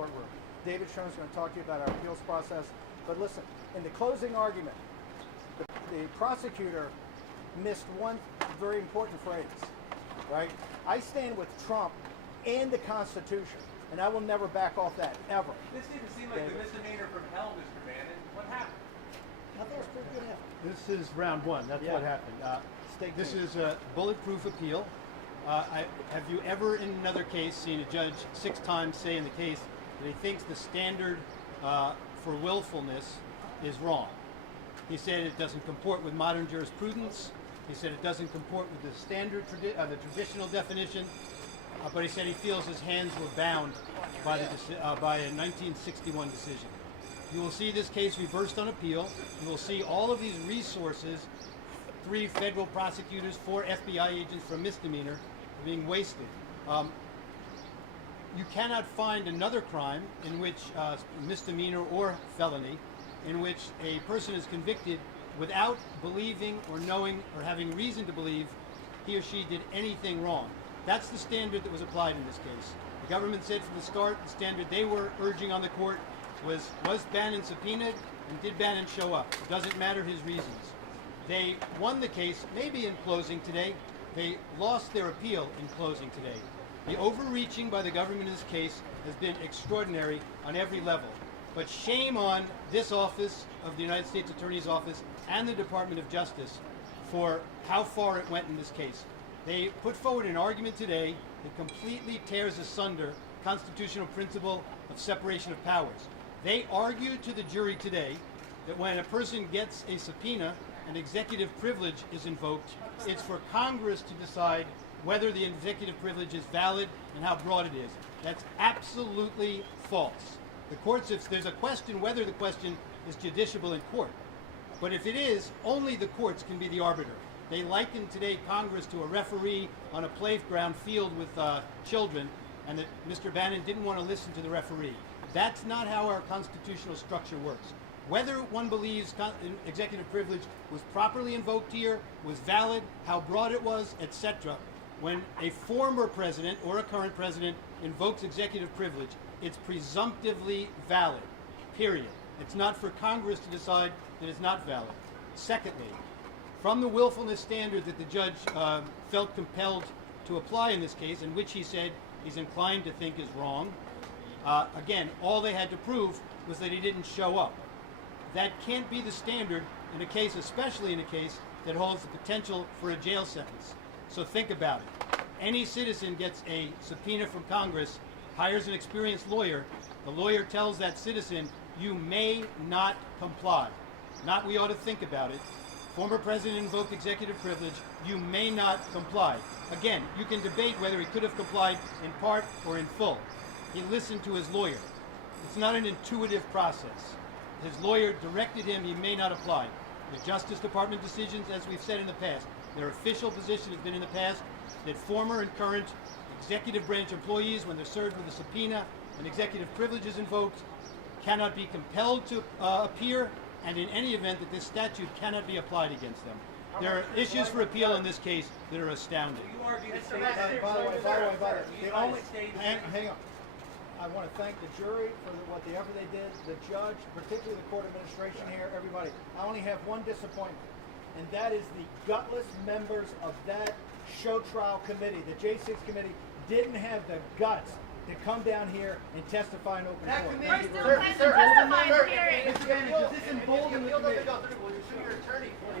courtroom. David Schoen's going to talk to you about our appeals process. But listen, in the closing argument, the prosecutor missed one very important phrase, right? I stand with Trump and the Constitution, and I will never back off that, ever. This didn't seem like the misdemeanor from hell, Mr. Bannon. What happened? I thought it was pretty good happening. This is round one. That's what happened. This is a bulletproof appeal. Have you ever in another case seen a judge 6 times say in the case that he thinks the standard for willfulness is wrong? He said it doesn't comport with modern jurisprudence. He said it doesn't comport with the standard, the traditional definition. But he said he feels his hands were bound by a 1961 decision. You will see this case reversed on appeal. You will see all of these resources, 3 federal prosecutors, 4 FBI agents for misdemeanor, being wasted. You cannot find another crime in which misdemeanor or felony, in which a person is convicted without believing or knowing or having reason to believe he or she did anything wrong. That's the standard that was applied in this case. The government said from the start the standard they were urging on the court was Bannon subpoenaed and did Bannon show up? It doesn't matter his reasons. They won the case, maybe in closing today. They lost their appeal in closing today. The overreaching by the government in this case has been extraordinary on every level. But shame on this office of the United States Attorney's Office and the Department of Justice for how far it went in this case. They put forward an argument today that completely tears asunder constitutional principle of separation of powers. They argued to the jury today that when a person gets a subpoena and executive privilege is invoked, it's for Congress to decide whether the executive privilege is valid and how broad it is. That's absolutely false. The courts, if there's a question, whether the question is justiciable in court. But if it is, only the courts can be the arbiter. They likened today Congress to a referee on a playground field with children, and that Mr. Bannon didn't want to listen to the referee. That's not how our constitutional structure works. Whether one believes executive privilege was properly invoked here, was valid, how broad it was, etc., when a former president or a current president invokes executive privilege, it's presumptively valid, period. It's not for Congress to decide that it's not valid. Secondly, from the willfulness standard that the judge felt compelled to apply in this case, in which he said he's inclined to think is wrong, again, all they had to prove was that he didn't show up. That can't be the standard in a case, especially in a case that holds the potential for a jail sentence. So think about it. Any citizen gets a subpoena from Congress, hires an experienced lawyer. The lawyer tells that citizen, you may not comply. Not we ought to think about it. Former president invoked executive privilege. You may not comply. Again, you can debate whether he could have complied in part or in full. He listened to his lawyer. It's not an intuitive process. His lawyer directed him, he may not apply. The Justice Department decisions, as we've said in the past, their official position has been in the past that former and current executive branch employees, when they're served with a subpoena and executive privilege is invoked, cannot be compelled to appear, and in any event that this statute cannot be applied against them. There are issues for appeal in this case that are astounding. You argue the state. By the way, hang on. I want to thank the jury for what the effort they did, the judge, particularly the court administration here, everybody. I only have one disappointment, and that is the gutless members of that show trial committee, the J6 committee, didn't have the guts to come down here and testify in open court. We're still testifying here. Mr. Bannon, does this embolden the committee? Will you sue your attorney for